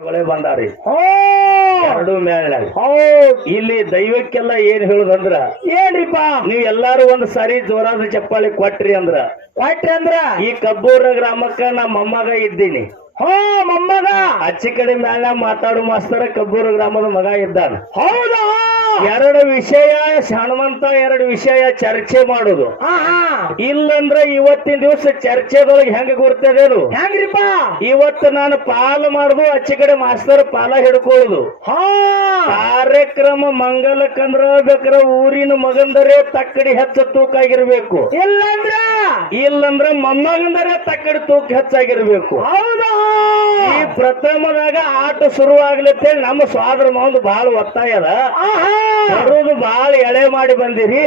ಬಂದಾರಿ. ಎರಡು ಹೌದ್. ಇಲ್ಲಿ ದೈವಕ್ಕೆಲ್ಲ ಏನ್ ಹೇಳುದಂದ್ರ ಏನ್ರಿಪ್ಪ? ನೀವ್ ಎಲ್ಲಾರು ಒಂದ್ ಸಾರಿ ಜೋರಾದ ಚಪ್ಪಾಳಿ ಕೊಟ್ರಿ ಅಂದ್ರ. ಕೊಟ್ರಿ ಅಂದ್ರ? ಈ ಕಬ್ಬೂರ ಗ್ರಾಮಕ್ಕ ನಮ್ಮ ಮೊಮ್ಮಗ ಇದ್ದೀನಿ. ಹೋ ಮೊಮ್ಮಗ! ಅಚ್ಚಿ ಕಡೆ ಮ್ಯಾಲ ಮಾತಾಡು ಮಾಸ್ತರ ಕಬ್ಬೂರು ಗ್ರಾಮದ ಮಗ ಇದ್ದಾನ. ಹೌದಾ? ಎರಡು ವಿಷಯ ಶಾಣವಂತ ಎರಡು ವಿಷಯ ಚರ್ಚೆ ಮಾಡುದು. ಇಲ್ಲಂದ್ರ ಇವತ್ತಿನ ದಿವಸ ಚರ್ಚೆದೊಳಗೆ ಹೆಂಗ ಗುರ್ತದೇನು ಹೆಂಗ್ರಿಪ್ಪ? ಇವತ್ತು ನಾನು ಪಾಲು ಮಾಡುದು ಅಚ್ಚಿ ಕಡೆ ಮಾಸ್ತರ್ ಪಾಲ ಹಿಡ್ಕೊಳ್ಳುದು. ಹಾ. ಕಾರ್ಯಕ್ರಮ ಮಂಗಲಕ್ಕಂದ್ರ ಬೇಕ್ರ ಊರಿನ ಮಗಂದರೆ ತಕ್ಕಡಿ ಹೆಚ್ಚ ತೂಕ ಆಗಿರ್ಬೇಕು. ಇಲ್ಲಂದ್ರ? ಇಲ್ಲಂದ್ರ ಮೊಮ್ಮಗಂದರೆ ತಕ್ಕಡಿ ತೂಕ ಹೆಚ್ಚಾಗಿರ್ಬೇಕು. yeah. ಪ್ರಥಮದಾಗ ಆಟ ಶುರುವಾಗ್ಲತ್ತೇಳಿ ನಮ್ಮ ಸ್ವಾದ್ರ ಮಾವಂದು ಬಾಳ ಒತ್ತಾಯ ಅದ. ಬರೋದು ಬಹಳ ಎಳೆ ಮಾಡಿ ಬಂದಿರಿ.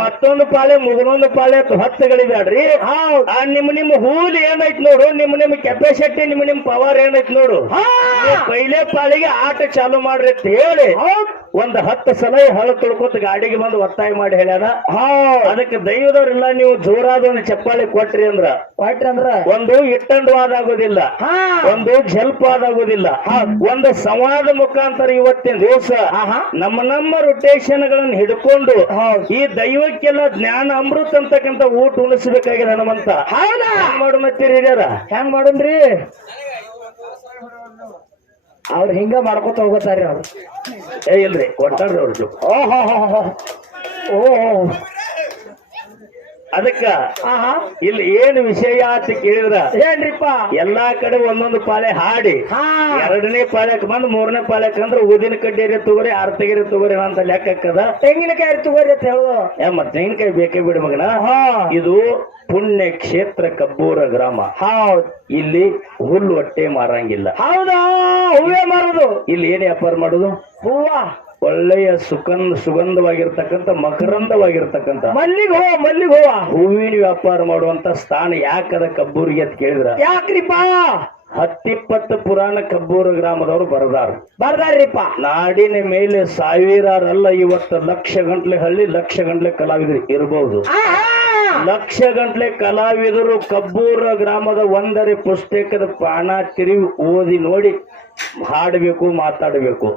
ಮತ್ತೊಂದು ಪಾಳೆ ಮುಗನೊಂದು ಪಾಳೆ ಹೊತ್ತಗಳಿಬ್ಯಾಡ್ರಿ. ಬ್ಯಾಡ್ರಿ ನಿಮ್ ನಿಮ್ಮ ನಿಮ್ಮ ಹೂಲ್ ಏನೈತ್ ನೋಡು ನಿಮ್ ನಿಮ್ ಕೆಪಾಸಿಟಿ ನಿಮ್ಮ ನಿಮ್ಮ ಪವರ್ ಏನೈತ್ ನೋಡು. ಪೈಲೆ ಪಾಳಿಗೆ ಆಟ ಚಾಲು ಮಾಡ್ರಿ ಅಂತ ಹೇಳಿ ಒಂದ್ ಹತ್ತು ಸಲ ಹಳ ತುಳ್ಕೊತ ಗಾಡಿಗೆ ಬಂದು ಒತ್ತಾಯ ಮಾಡಿ ಹೇಳ್ಯಾರ ಅದಕ್ಕೆ ದೈವದವ್ರೆಲ್ಲ ನೀವು ಜೋರಾದ ಒಂದು ಚಪ್ಪಾಳಿ ಕೊಟ್ರಿ ಅಂದ್ರ. ಕೊಟ್ರಿ ಅಂದ್ರ? ಒಂದು ಇಟ್ಟಂಡವಾದ ಆಗೋದಿಲ್ಲ. ಹಾ. ಒಂದು ಹೆಲ್ಪ್ ಆಗೋದಿಲ್ಲ ಒಂದು ಸಂವಾದ ಮುಖಾಂತರ ಇವತ್ತಿನ ದಿವಸ ನಮ್ಮ ನಮ್ಮ ರೊಟೇಷನ್ ಗಳನ್ನ ಹಿಡ್ಕೊಂಡು ಈ ದೈವಕ್ಕೆಲ್ಲ ಜ್ಞಾನ ಅಮೃತ ಅಂತಕ್ಕಂತ ಊಟ ಉಣಿಸ್ಬೇಕಾಗಿದೆ ಹನುಮಂತ. ಮಾಡು ಮತ್ತೀರಿ ಹಿರಿಯರ? ಹೆಂಗ್ ಮಾಡನ್ರಿ ಅವ್ರು ಹಿಂಗ ಮಾಡ್ಕೊತ ಹೋಗತಾರ್ರಿ ಅವ್ರು. ಏ ಇಲ್ರಿ ಕೊಟ್ಟಾರ್ರಿ ಅವ್ರು. ಓಹೋ ಓ ಅದಕ್ಕ ಇಲ್ಲಿ ಏನು ವಿಷಯ ಅಂತ ಕೇಳಿದ್ರ? ಏನ್ರಿಪ್ಪ? ಎಲ್ಲಾ ಕಡೆ ಒಂದೊಂದು ಪಾಳೆ ಹಾಡಿ. ಹಾ. ಎರಡನೇ ಪಾಳ್ಯಕ್ ಬಂದ್ ಮೂರನೇ ಪಾಳ್ಯಕ್ ಅಂದ್ರೆ ಊದಿನ ಕಡ್ಡಿರಿ ತಗೋರಿ ಆರ್ತಗಿರಿ ತಗೋರಿ ಅಂತ ಲೆಕ್ಕಕ್ಕದ ತೆಂಗಿನಕಾಯಿ ತಗೋರಿ ಅಂತ ಹೇಳುದು ಏ ಮತ್ ತೆಂಗಿನಕಾಯಿ ಬೇಕೇ ಬಿಡಿ ಮಗನ. ಹಾ. ಇದು ಪುಣ್ಯ ಕ್ಷೇತ್ರ ಕಬ್ಬೂರ ಗ್ರಾಮ. ಹೌದ್. ಇಲ್ಲಿ ಹುಲ್ಲು ಹೊಟ್ಟೆ ಮಾರಂಗಿಲ್ಲ. ಹೌದಾ? ಹೂವೇ ಮಾರೋದು. ಇಲ್ಲಿ ಏನ್ ವ್ಯಾಪಾರ ಮಾಡುದು? ಹೂವ. ಒಳ್ಳೆಯ ಸುಗಂಧ ಸುಗಂಧವಾಗಿರ್ತಕ್ಕಂಥ ಮಕರಂದವಾಗಿರ್ತಕ್ಕಂಥ. ಮಲ್ಲಿಗೆ ಹೂವ ಮಲ್ಲಿಗೆ ಹೂವ. ಹೂವಿನ ವ್ಯಾಪಾರ ಮಾಡುವಂತ ಸ್ಥಾನ ಯಾಕದ ಕಬ್ಬೂರಿಗೆ ಅಂತ ಕೇಳಿದ್ರ? ಯಾಕ್ರಿಪ್ಪ? ಹತ್ತಿಪ್ಪತ್ತು ಪುರಾಣ ಕಬ್ಬೂರು ಗ್ರಾಮದವರು ಬರದಾರ. ಬರ್ದಾರ್ರಿಪ್ಪ. ನಾಡಿನ ಮೇಲೆ ಸಾವಿರಾರಲ್ಲ ಇವತ್ತು ಲಕ್ಷ ಗಂಟ್ಲೆ ಹಳ್ಳಿ ಲಕ್ಷ ಗಂಟ್ಲೆ ಕಲಾವಿದರು ಇರಬಹುದು ಲಕ್ಷ ಗಂಟ್ಲೆ ಕಲಾವಿದರು ಕಬ್ಬೂರ ಗ್ರಾಮದ ಒಂದರೆ ಪುಸ್ತಕದ ಪಾಣ ತಿರುವಿ ಓದಿ ನೋಡಿ ಹಾಡಬೇಕು ಮಾತಾಡಬೇಕು.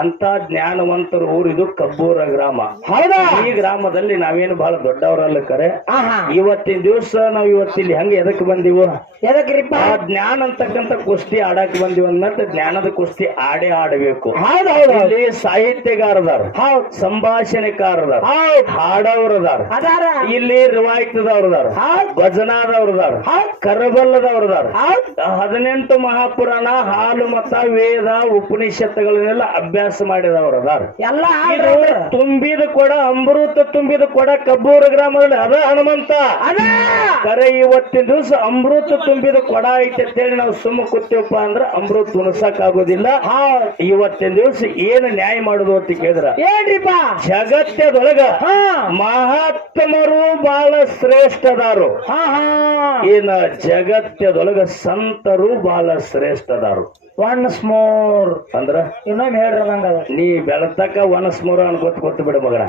ಅಂತ ಜ್ಞಾನವಂತರ ಊರಿದು ಕಬ್ಬೂರ ಗ್ರಾಮ. ಹೌದಾ? ಈ ಗ್ರಾಮದಲ್ಲಿ ನಾವೇನು ಬಹಳ ದೊಡ್ಡವರಲ್ಲ ಕರೆ. ಇವತ್ತಿನ ದಿವಸ ನಾವು ಇವತ್ತಿಲ್ಲಿ ಹಂಗೆ ಎದಕ್ ಬಂದಿವು? ಎದಕ್ರಿಪ್ಪ? ಜ್ಞಾನ ಅಂತಕ್ಕಂತ ಕುಸ್ತಿ ಆಡಕ್ ಬಂದಿವ ಅಂದ್ಮೇಲೆ ಜ್ಞಾನದ ಕುಸ್ತಿ ಆಡೇ ಆಡಬೇಕು. ಹೌದ್ ಹೌದ್ ಹೌದ್. ಇಲ್ಲಿ ಸಾಹಿತ್ಯಗಾರದಾರ ಸಂಭಾಷಣೆಕಾರದಾರ ಹಾಡವರದಾರ ಇಲ್ಲಿ ರಿವಾಯಿತದವ್ರದಾರ ಭಜನಾದವ್ರದಾರ ಕರಬಲ್ಲದವ್ರದಾರ ಹೌದ್. ಹದಿನೆಂಟು ಮಹಾಪುರಾಣ ಹಾಲು ಮತ ವೇದ ಉಪನಿಷತ್ತುಗಳನ್ನೆಲ್ಲ ಅಭ್ಯಾಸ ಮಾಡಿದವರು ಅದಾರ. ಎಲ್ಲ ಇದು ತುಂಬಿದ ಕೊಡ ಅಮೃತ ತುಂಬಿದ ಕೊಡ ಕಬ್ಬೂರ ಗ್ರಾಮದಲ್ಲಿ ಅದ ಹನುಮಂತ. ಕರೆ ಇವತ್ತಿನ ದಿವಸ ಅಮೃತ ತುಂಬಿದ ಕೊಡ ಐತೆ ಅಂತೇಳಿ ನಾವು ಸುಮ್ಮ ಕೂತೀವಪ್ಪ ಅಂದ್ರೆ ಅಮೃತ ಉಣಸಕ್ ಆಗೋದಿಲ್ಲ. ಇವತ್ತಿನ ದಿವಸ ಏನು ನ್ಯಾಯ ಮಾಡುದು ಅಂತ ಕೇಳಿದ್ರ? ಏನ್ರಿಪ್ಪ? ಜಗತ್ತದೊಳಗ ಮಹಾತ್ಮರು ಬಹಳ ಶ್ರೇಷ್ಠದಾರು. ಏನ ಜಗತ್ತದೊಳಗ ಸಂತರು ಬಹಳ ಶ್ರೇಷ್ಠದಾರು. ಒನ್ಸ್ ಮೋರ್ ಅಂದ್ರ? ಇನ್ನೊಮ್ಮೆ ಹೇಳ್ರಿ ನಂಗದ ನೀ ಬೆಳತಕ್ಕ ವನಸ್ಮರ ಅನ್ಕೋತ ಕೊಟ್ಟು ಬಿಡು ಮಗನ.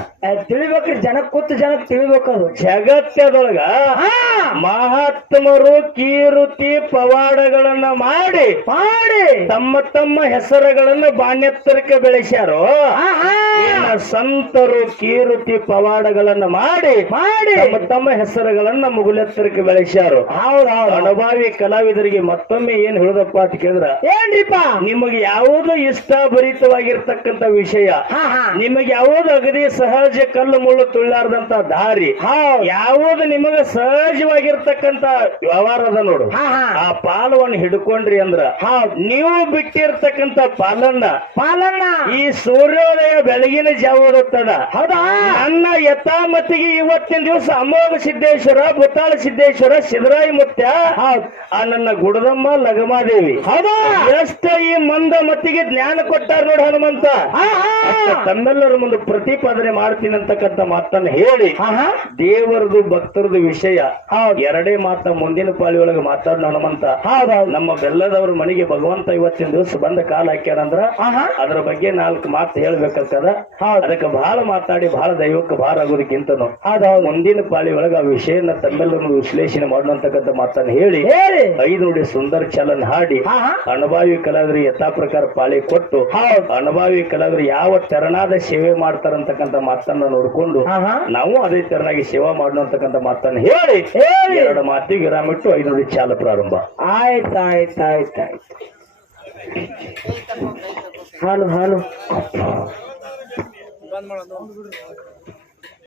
ತಿಳಿಬೇಕ್ರಿ ಜನಕ್ ಕೂತು ಜನಕ್ ತಿಳಿಬೇಕದು. ಜಗತ್ತದೊಳಗ ಹಾ. ಮಹಾತ್ಮರು ಕೀರುತಿ ಪವಾಡಗಳನ್ನ ಮಾಡಿ ಮಾಡಿ. ತಮ್ಮ ತಮ್ಮ ಹೆಸರುಗಳನ್ನ ಬಾಣ್ಯತ್ತರಕ್ಕೆ ಬೆಳೆಸ್ಯಾರೋ ಸಂತರು ಕೀರುತಿ ಪವಾಡಗಳನ್ನ ಮಾಡಿ ಮಾಡಿ. ತಮ್ಮ ತಮ್ಮ ಹೆಸರುಗಳನ್ನ ಮುಗುಲೆತ್ತರಕ್ಕೆ ಬೆಳೆಸ್ಯಾರು. ಹೌದ್ ಹೌದ್. ಅನುಭಾವಿ ಕಲಾವಿದರಿಗೆ ಮತ್ತೊಮ್ಮೆ ಏನ್ ಹೇಳುದಪ್ಪ ಅಂತ ಕೇಳಿದ್ರ? ಏನ್ರಿಪ್ಪ ನಿಮಗೆ ಯಾವುದು ಇಷ್ಟ ಭರಿತವಾಗಿರ್ತಕ್ಕಂಥ ವಿಷಯ? ಹಾ ಹಾ. ನಿಮಗೆ ಯಾವುದು ಅಗದಿ ಸಹಜ ಕಲ್ಲು ಮುಳ್ಳು ತುಳ್ಳಾರದಂತ ದಾರಿ? ಯಾವುದು ನಿಮಗೆ ಸಹಜವಾಗಿರ್ತಕ್ಕಂತ ವ್ಯವಹಾರ ಅದ ನೋಡು. ಹಾ ಹಾ. ಆ ಪಾಲವನ್ನು ಹಿಡ್ಕೊಂಡ್ರಿ ಅಂದ್ರ ನೀವು ಬಿಟ್ಟಿರ್ತಕ್ಕಂತ ಪಾಲನ್ನ ಪಾಲನ್ನ. ಈ ಸೂರ್ಯೋದಯ ಬೆಳಗಿನ ಜಾವದತ್ತದ ಹೌದಾ? ನನ್ನ ಯಥಾಮತಿಗೆ ಇವತ್ತಿನ ದಿವಸ ಅಮೋಘ ಸಿದ್ದೇಶ್ವರ ಬುತ್ತಾಳ ಸಿದ್ದೇಶ್ವರ ಸಿದ್ದರಾಯ ಮುತ್ಯ ಆ ನನ್ನ ಗುಡದಮ್ಮ ಲಗಮಾದೇವಿ. ಹೌದಾ? ಎಷ್ಟ ಈ ಮಂದ ಮತ್ತಿಗೆ ಜ್ಞಾನ ಕೊಟ್ಟಾರ ನೋಡಿ ಹನುಮಂತ. ತನ್ನೆಲ್ಲರ ತಮ್ಮೆಲ್ಲರ ಮುಂದೆ ಪ್ರತಿಪಾದನೆ ಮಾಡ್ತೀನಿ ಅಂತಕ್ಕಂಥ ಮಾತನ್ನ ಹೇಳಿ ದೇವರದು ಭಕ್ತರದು ವಿಷಯ ಎರಡೇ ಮಾತ ಮುಂದಿನ ಪಾಳಿಯೊಳಗೆ ಮಾತಾಡೋಣ ಹನುಮಂತ. ನಮ್ಮ ಬೆಲ್ಲದವ್ರ ಮನೆಗೆ ಭಗವಂತ ಇವತ್ತಿನ ದಿವಸ ಬಂದ ಕಾಲ ಹಾಕ್ಯಾರಂದ್ರ ಅದ್ರ ಬಗ್ಗೆ ನಾಲ್ಕು ಮಾತು ಹೇಳ್ಬೇಕಾಗ್ತದ ಅದಕ್ಕೆ ಬಹಳ ಮಾತಾಡಿ ಬಹಳ ದೈವಕ್ಕೆ ಭಾರ ಆಗೋದಕ್ಕಿಂತನು ಮುಂದಿನ ಪಾಳಿ ಒಳಗ ಆ ವಿಷಯನ ತಮ್ಮೆಲ್ಲರನ್ನು ವಿಶ್ಲೇಷಣೆ ಮಾಡುವಂತಕ್ಕಂಥ ಮಾತನ್ನ ಹೇಳಿ ಐದು ನುಡಿ ಸುಂದರ ಚಲನ್ ಹಾಡಿ ಅಣಬಾಯಿ ಅನುಭಾವಿ ಕಲಾವಿದರಿಗೆ ಯಥಾ ಪ್ರಕಾರ ಪಾಳಿ ಕೊಟ್ಟು ಅನುಭವಿ ಕಲಾವಿದರು ಯಾವ ತೆರನಾದ ಸೇವೆ ಮಾಡ್ತಾರಂತಕ್ಕಂಥ ಮಾತನ್ನ ನೋಡಿಕೊಂಡು ನಾವು ಅದೇ ತೆರನಾಗಿ ಸೇವಾ ಮಾಡುವಂತಕ್ಕಂತ ಮಾತನ್ನ ಹೇಳಿ. ಎರಡು ಮಾತಿಗೆ ವಿರಾಮ ಇಟ್ಟು ಐದು ನುಡಿ ಚಾಲ ಪ್ರಾರಂಭ. ಆಯ್ತು ಆಯ್ತು ಆಯ್ತು ಆಯ್ತು. ಹಾಲು ಹಾಲು.